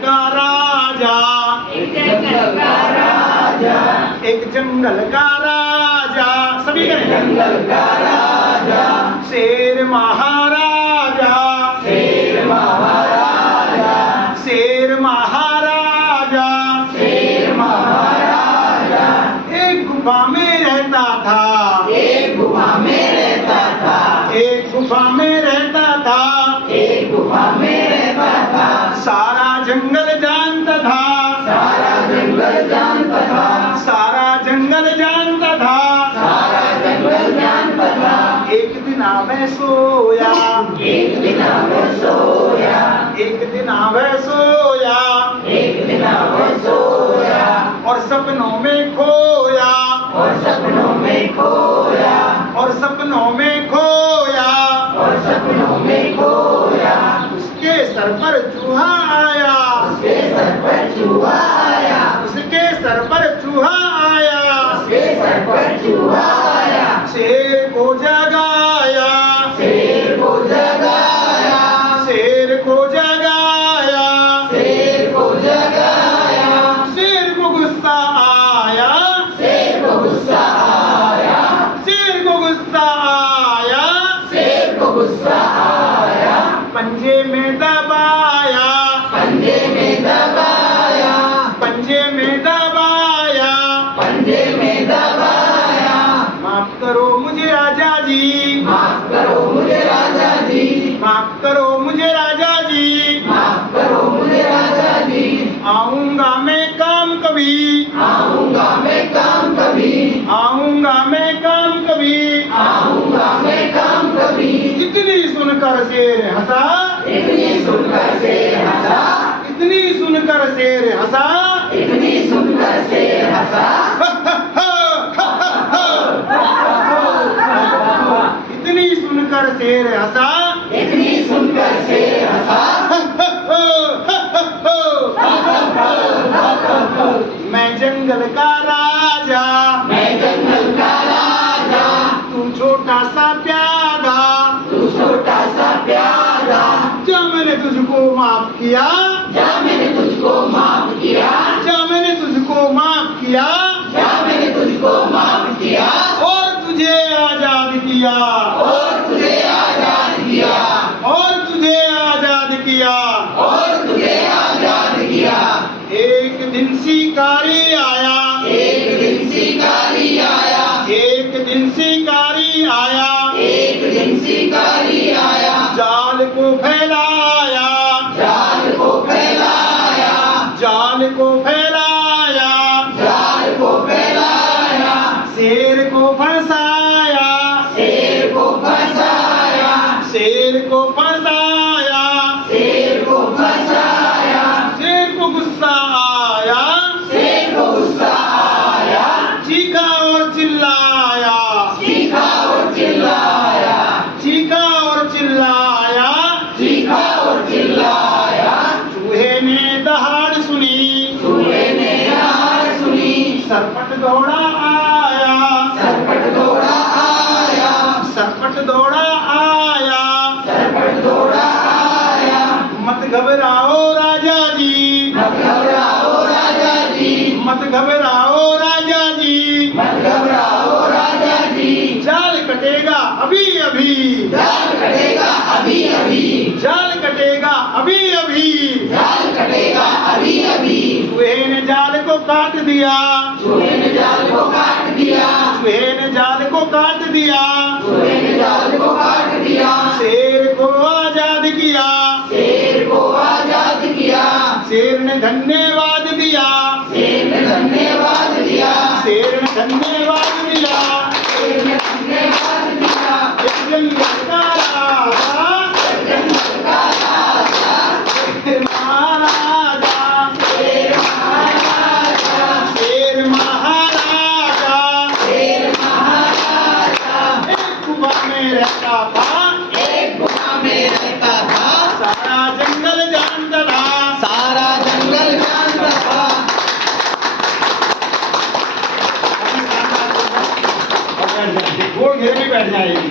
का राजा, एक जंगल का राजा, एक जंगल का राजा, सभी करें। जंगल का राजा, शेर महाराजा, शेर महाराजा, शेर महाराजा, शेर महाराजा, एक गुफा में रहता था, एक गुफा में रहता था, एक गुफा में रहता था, एक गुफा में रहता था। सारा जंगल जानता था, सारा जंगल जानता था, सारा जंगल जानता था, सारा जंगल जानता था। एक दिन आवे सोया, एक दिन आवे सोया, एक दिन आवे सोया, एक दिन आवे सोया, और सपनों में खोया, और सपनों में खोया, और सपनों में खोया, और सपनों में खोया। उसके सर पर चूहा आया, उसके सर पर चूहा आया, उसके सर पर चूहा आया, उसके सर पर चूहा आया। शेर को जगाया, शेर को जगाया, शेर को जगाया, शेर को जगाया, शेर को गुस्सा आया, शेर को गुस्सा आया, शेर को गुस्सा आया, शेर को गुस्सा आया। पंजे में दबाया, पंजे में दबाया, पंजे में दबाया, पंजे में दबाया। माफ करो मुझे राजा जी, माफ करो मुझे राजा जी, माफ करो मुझे राजा जी, माफ करो मुझे राजा जी। आऊंगा मैं काम कभी, आऊंगा मैं काम कभी, आऊंगा मैं काम कभी। आऊंगा मैं काम कभी। इतनी सुनकर शेर हंसा, इतनी सुनकर शेर हंसा, इतनी सुनकर शेर हंसा, इतनी सुनकर शेर हंसा। इतनी सुनकर शेर हंसा, इतनी सुनकर शेर हंसा। मैं जंगल का राजा, मैं जंगल का राजा, तू छोटा सा प्यादा, तू छोटा सा प्यादा। क्या मैंने तुझको माफ किया, जा मैंने तुझको माफ किया, क्या मैंने तुझको माफ किया, जा मैंने तुझको माफ किया, और तुझे आजाद किया, और तुझे आजाद किया, और तुझे आजाद किया। और तुझे आजाद किया। एक दिन शिकारी आया, एक दिन शिकारी आया, एक दिन शिकारी आया, एक दिन शिकारी आया, जाल को फैलाया, जाल को फैलाया, जाल को फैलाया, जाल को फैलाया, शेर को फंसाया, शेर को फंसाया, शेर को फंसाया, शेर को फंसाया, शेर को गुस्सा आया, शेर को गुस्सा आया, चीखा और चिल्लाया, चीखा और चिल्लाया, चीखा और चिल्लाया। चीखा और चिल्लाया। चूहे ने दहाड़ सुनी, चूहे ने हार सुनी, सरपट दौड़ा आया, सरपट दौड़ा आया, सरपट दौड़ा आया। सरपट दौड़ा आया। मत घबराओ राजा जी, मत घबराओ राजा जी, मत घबराओ राजा जी, मत घबराओ राजा जी। जाल कटेगा अभी अभी, जाल कटेगा अभी अभी, जाल कटेगा अभी अभी। जाल कटेगा अभी अभी। चूहे ने जाल को काट दिया, चूहे ने जाल को काट दिया, चूहे ने जाल को काट दिया, चूहे ने जाल को काट दिया। शेर को आजाद किया, शेर को आजाद किया, शेर ने धन्यवाद दिया, शेर ने धन्यवाद दिया, शेर ने धन्यवाद दिया। शेर ने धन्यवाद दिया। एक जंगल का राजा, जंगल का राजा, शेर महाराजा, शेर महाराजा, शेर महाराजा। शेर महाराजा। एक गुफा में रहता था, एक गुफा में रहता था, सारा जंगल जानता था, सारा जंगल जानता था। गोल घेर में बैठ जाएगी।